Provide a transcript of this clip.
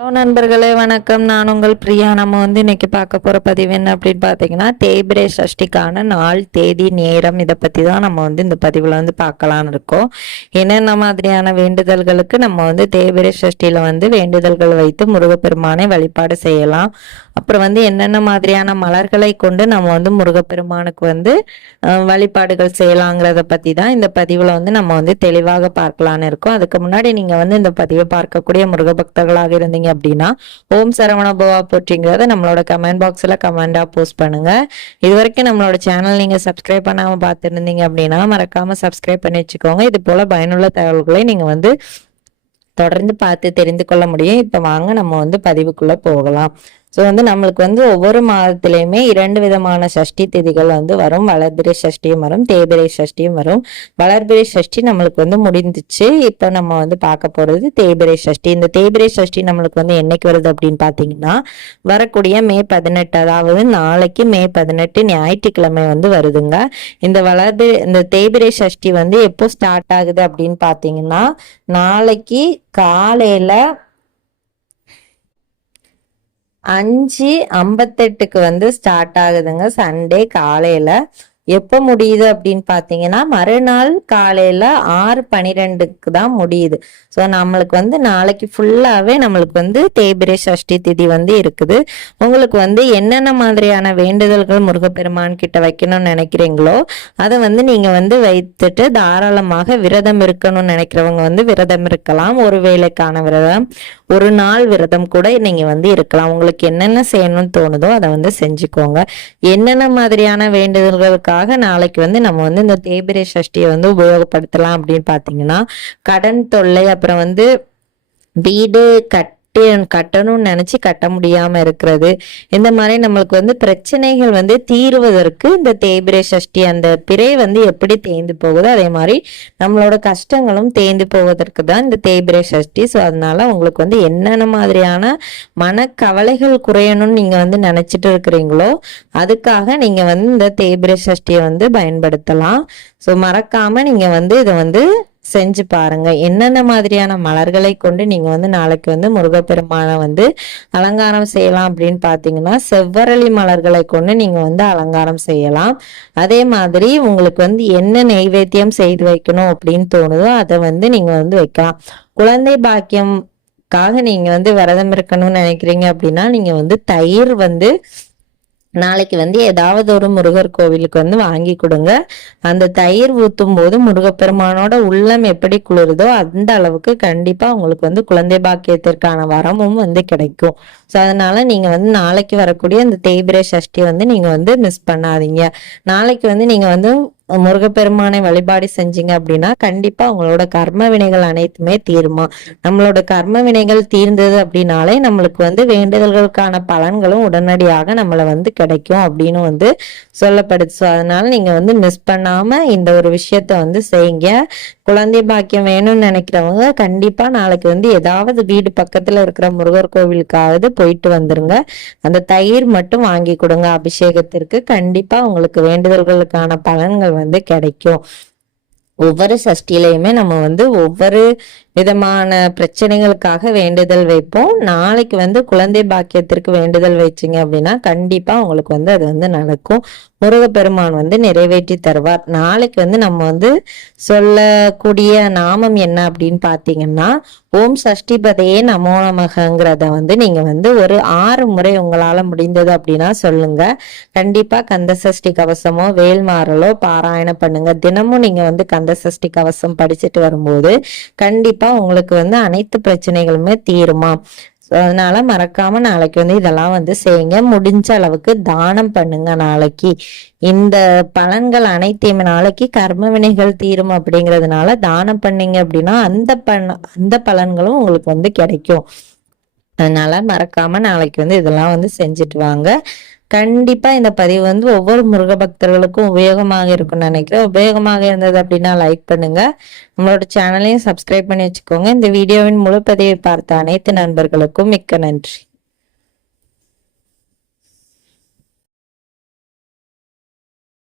Hello நண்பர்களே வணக்கம். நான் உங்கள் பிரியா. நம்ம இன்னைக்கு பார்க்க போகிற பதிவு என்ன அப்படின்னு பார்த்தீங்கன்னா, தேய்பிறை சஷ்டிக்கான நாள், தேதி, நேரம் இதை பற்றி தான் நம்ம இந்த பதிவில் பார்க்கலான்னு இருக்கோம். என்னென்ன மாதிரியான வேண்டுதல்களுக்கு நம்ம தேய்பிறை சஷ்டியில் வேண்டுதல்கள் வைத்து முருகப்பெருமானை வழிபாடு செய்யலாம். அப்புறம் என்னென்ன மாதிரியான மலர்களை கொண்டு நம்ம முருகப்பெருமானுக்கு வழிபாடுகள் செய்யலாங்கிறத பற்றி தான் இந்த பதிவில் நம்ம தெளிவாக பார்க்கலான்னு இருக்கோம். அதுக்கு முன்னாடி நீங்கள் இந்த பதிவை பார்க்கக்கூடிய முருக பக்தர்களாக இருந்தீங்க அப்படின்னா ஓம் சரவண பவா போற்றிங்கிறத நம்மளோட கமெண்ட் பாக்ஸ்ல கமெண்டா போஸ்ட் பண்ணுங்க. இது வரைக்கும் நம்மளோட சேனல் நீங்க சப்ஸ்கிரைப் பண்ணாம பார்த்துருந்தீங்க அப்படின்னா மறக்காம சப்ஸ்கிரைப் பண்ணி வச்சுக்கோங்க. இது போல பயனுள்ள தகவல்களை நீங்க தொடர்ந்து பார்த்து தெரிந்து கொள்ள முடியும். இப்ப வாங்க நம்ம பதிவுக்குள்ள போகலாம். ஸோ நம்மளுக்கு ஒவ்வொரு மாதத்திலையுமே 2 விதமான சஷ்டி திதிகள் வரும். வளர்பிறை சஷ்டியும் வரும், தேய்பிறை சஷ்டியும் வரும். வளர்பிறை சஷ்டி நம்மளுக்கு முடிந்துச்சு. இப்போ நம்ம பார்க்க போறது தேய்பிறை சஷ்டி. இந்த தேய்பிறை சஷ்டி நம்மளுக்கு என்னைக்கு வருது அப்படின்னு பார்த்தீங்கன்னா, வரக்கூடிய மே 18, அதாவது நாளைக்கு மே 18 ஞாயிற்றுக்கிழமை வருதுங்க. இந்த தேய்பிறை சஷ்டி எப்போ ஸ்டார்ட் ஆகுது அப்படின்னு பார்த்தீங்கன்னா, நாளைக்கு காலையில 5:58 ஸ்டார்ட் ஆகுதுங்க. சண்டே காலையில. எப்போ முடியுது அப்படின்னு பார்த்தீங்கன்னா, மறுநாள் காலையில 6:12 தான் முடியுது. ஸோ நம்மளுக்கு நாளைக்கு ஃபுல்லாவே நம்மளுக்கு தேய்பிறை சஷ்டி திதி இருக்குது. உங்களுக்கு என்னென்ன மாதிரியான வேண்டுதல்கள் முருகப்பெருமான் கிட்ட வைக்கணும்னு நினைக்கிறீங்களோ அதை நீங்க வைத்துட்டு தாராளமாக விரதம் இருக்கணும்னு நினைக்கிறவங்க விரதம் இருக்கலாம். ஒரு வேளைக்கான விரதம், ஒரு நாள் விரதம் கூட நீங்க இருக்கலாம். உங்களுக்கு என்னென்ன செய்யணும்னு தோணுதோ அதை செஞ்சுக்கோங்க. என்னென்ன மாதிரியான வேண்டுதல்களுக்காக நாளைக்கு நம்ம இந்த தேய்பிறை சஷ்டியை உபயோகப்படுத்தலாம் அப்படின்னு பாத்தீங்கன்னா, கடன் தொல்லை, அப்புறம் வீடு கட்டணும்னு நினைச்சு கட்ட முடியாம இருக்கிறது, இந்த மாதிரி நம்மளுக்கு பிரச்சனைகள் தீர்வதற்கு இந்த தேய்பிறை சஷ்டி அந்த பிறை எப்படி தேய்ந்து போகுதோ அதே மாதிரி நம்மளோட கஷ்டங்களும் தேய்ந்து போவதற்கு தான் இந்த தேய்பிறை சஷ்டி. ஸோ அதனால உங்களுக்கு என்னென்ன மாதிரியான மனக்கவலைகள் குறையணும்னு நீங்க நினைச்சிட்டு இருக்கிறீங்களோ அதுக்காக நீங்க இந்த தேய்பிறை சஷ்டியை பயன்படுத்தலாம். ஸோ மறக்காம நீங்க இதை செஞ்சு பாருங்க. என்னென்ன மாதிரியான மலர்களை கொண்டு நீங்க நாளைக்கு முருகப்பெருமான அலங்காரம் செய்யலாம் அப்படின்னு பாத்தீங்கன்னா, செவ்வரளி மலர்களை கொண்டு நீங்க அலங்காரம் செய்யலாம். அதே மாதிரி உங்களுக்கு என்ன நெய்வேத்தியம் செய்து வைக்கணும் அப்படின்னு தோணுதோ அதை நீங்க வைக்கலாம். குழந்தை பாக்கியம்காக நீங்க விரதம் இருக்கணும்னு நினைக்கிறீங்க அப்படின்னா நீங்க தயிர் நாளைக்கு ஏதாவது ஒரு முருகர் கோவிலுக்கு வாங்கி கொடுங்க. அந்த தயிர் ஊத்தும் போது முருகப்பெருமானோட உள்ளம் எப்படி குளிருதோ அந்த அளவுக்கு கண்டிப்பா உங்களுக்கு குழந்தை பாக்கியத்திற்கான வரமும் கிடைக்கும். ஸோ அதனால நீங்க நாளைக்கு வரக்கூடிய அந்த தேய்பிறை சஷ்டி நீங்க மிஸ் பண்ணாதீங்க. நாளைக்கு நீங்க முருகப்பெருமானை வழிபாடு செஞ்சீங்க அப்படின்னா கண்டிப்பா உங்களோட கர்ம வினைகள் அனைத்துமே தீருமா. நம்மளோட கர்ம வினைகள் தீர்ந்தது அப்படின்னாலே நம்மளுக்கு வேண்டுதல்களுக்கான பலன்களும் உடனடியாக நம்மள கிடைக்கும் அப்படின்னு சொல்லப்படுது. ஸோ அதனால நீங்க மிஸ் பண்ணாம இந்த ஒரு விஷயத்த செய்யுங்க. குழந்தை பாக்கியம் வேணும்னு நினைக்கிறவங்க கண்டிப்பா நாளைக்கு ஏதாவது வீடு பக்கத்துல இருக்கிற முருகர் கோவிலுக்காவது போயிட்டு வந்துருங்க. அந்த தயிர் மட்டும் வாங்கி கொடுங்க அபிஷேகத்திற்கு. கண்டிப்பா உங்களுக்கு வேண்டுதல்களுக்கான பலன்கள் கிடைக்கும். ஒவ்வொரு சஷ்டியிலையுமே நம்ம ஒவ்வொரு விதமான பிரச்சனைகளுக்காக வேண்டுதல் வைப்போம். நாளைக்கு குழந்தை பாக்கியத்திற்கு வேண்டுதல் வச்சிங்க அப்படின்னா கண்டிப்பா உங்களுக்கு அது நடக்கும். முருகப்பெருமான் நிறைவேற்றி தருவார். நாளைக்கு நம்ம சொல்லக்கூடிய நாமம் என்ன அப்படின்னு பாத்தீங்கன்னா, ஓம் சஷ்டிபதையே நமோ நமகங்கிறத நீங்க ஒரு 6 முறை உங்களால முடிந்தது அப்படின்னா சொல்லுங்க. கண்டிப்பா கந்த சஷ்டி கவசமோ வேல்மாறலோ பாராயணம் பண்ணுங்க. தினமும் நீங்க கந்த சஷ்டி கவசம் படிச்சுட்டு வரும்போது கண்டிப்பா உங்களுக்கு அனைத்து பிரச்சனைகளுமே தீருமா. அதனால மறக்காம நாளைக்கு இதெல்லாம் செய்யுங்க. முடிஞ்ச அளவுக்கு தானம் பண்ணுங்க. நாளைக்கு இந்த பலன்கள் அனைத்தையுமே நாளைக்கு கர்ம வினைகள் தீரும் அப்படிங்கிறதுனால தானம் பண்ணீங்க அப்படின்னா அந்த பலன்களும் உங்களுக்கு கிடைக்கும். அதனால மறக்காம நாளைக்கு இதெல்லாம் செஞ்சுட்டு வாங்க. கண்டிப்பா இந்த பதிவு ஒவ்வொரு முருக பக்தர்களுக்கும் உபயோகமாக இருக்கும்னு நினைக்கிறேன். உபயோகமாக இருந்தது அப்படின்னா லைக் பண்ணுங்க. நம்மளோட சேனலையும் சப்ஸ்கிரைப் பண்ணி வச்சுக்கோங்க. இந்த வீடியோவின் முழு பதிவை பார்த்த அனைத்து நண்பர்களுக்கும் மிக்க நன்றி.